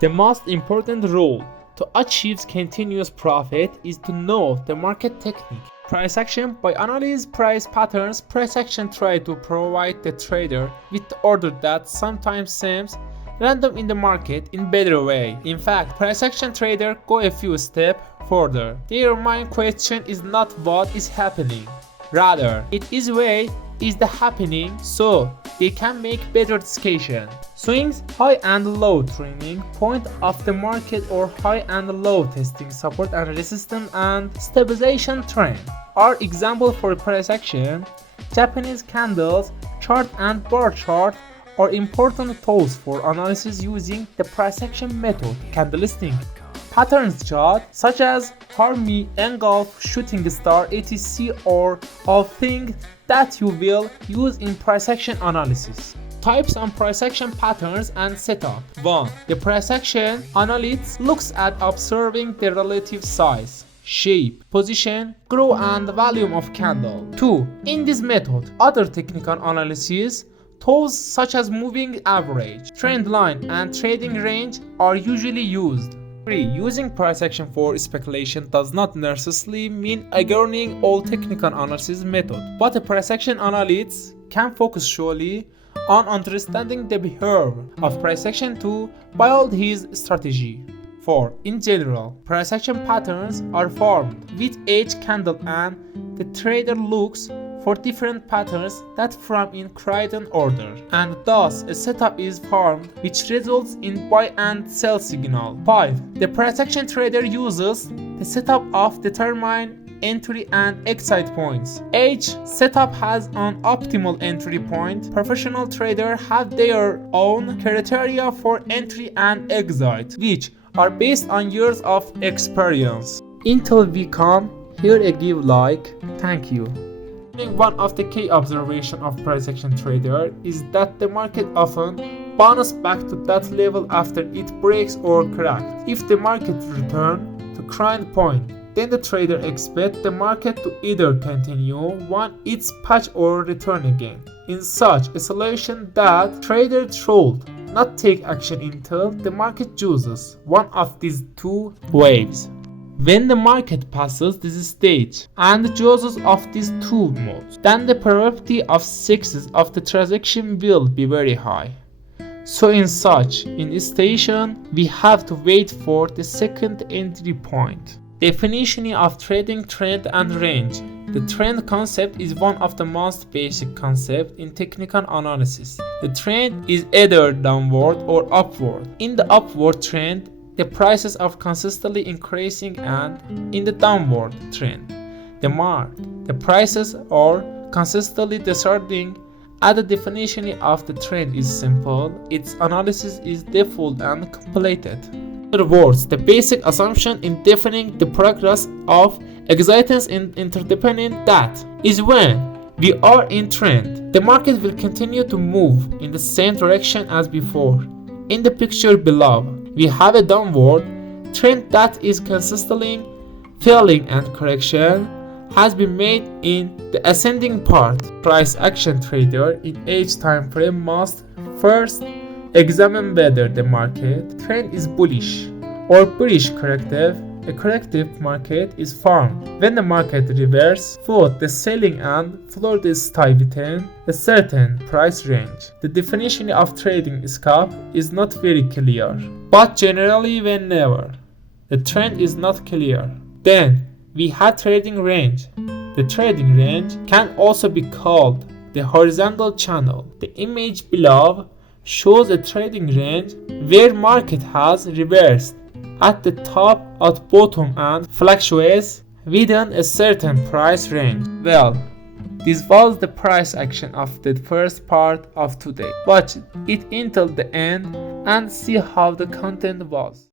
The most important rule to achieve continuous profit is to know the market technique. Price action: by analyzing price patterns, price action try to provide the trader with the order that sometimes seems random in the market in better way. In fact, price action traders go a few steps further. Their main question is not what is happening, rather it is why is the happening, so they can make better decisions. Swings, high and low training point of the market or high and low testing support and resistance and stabilization trend are examples for price action. Japanese candles, chart and bar chart are important tools for analysis using the price action method. Candlestick patterns chart such as Harmony, Engulf, Shooting Star, etc. are all things that you will use in price action analysis. Types and price action patterns and setup. 1. The price action analyst looks at observing the relative size, shape, position, growth and volume of candle. 2. In this method, other technical analysis tools such as moving average, trend line and trading range are usually used. 3. Using price action for speculation does not necessarily mean ignoring all technical analysis methods, but a price action analyst can focus solely on understanding the behavior of price action to build his strategy. 4. In general, price action patterns are formed with each candle and the trader looks for different patterns that form in Crichton order, and thus a setup is formed which results in buy and sell signal. 5. The price action trader uses the setup of determine entry and exit points. Each setup has an optimal entry point. Professional traders have their own criteria for entry and exit, which are based on years of experience. Until we come here a give like. Thank you. One of the key observations of price action trader is that the market often bounces back to that level after it breaks or cracks. If the market returns to current point, then the trader expects the market to either continue on its path or return again. In such a solution, that trader should not take action until the market chooses one of these two waves. When the market passes this stage and chooses of these two modes, then the probability of success of the transaction will be very high. So in such a station, we have to wait for the second entry point. Definition of trading trend and range. The trend concept is one of the most basic concepts in technical analysis. The trend is either downward or upward. In the upward trend, the prices are consistently increasing, and in the downward trend, the prices are consistently descending. As the definition of the trend is simple, its analysis is default and completed. In other words, the basic assumption in defining the progress of existence in interdependent that is when we are in trend, the market will continue to move in the same direction as before. In the picture below, we have a downward trend that is consistently failing and correction has been made in the ascending part. Price action trader in each time frame must first examine whether the market trend is bullish or bearish corrective. A corrective market is formed when the market reverses both the selling and floor stay within a certain price range. The definition of trading scope is not very clear, but generally whenever the trend is not clear, then we have trading range. The trading range can also be called the horizontal channel. The image below shows a trading range where market has reversed at the top at bottom and fluctuates within a certain price range. Well, this was the price action of the first part of today. Watch it until the end and see how the content was.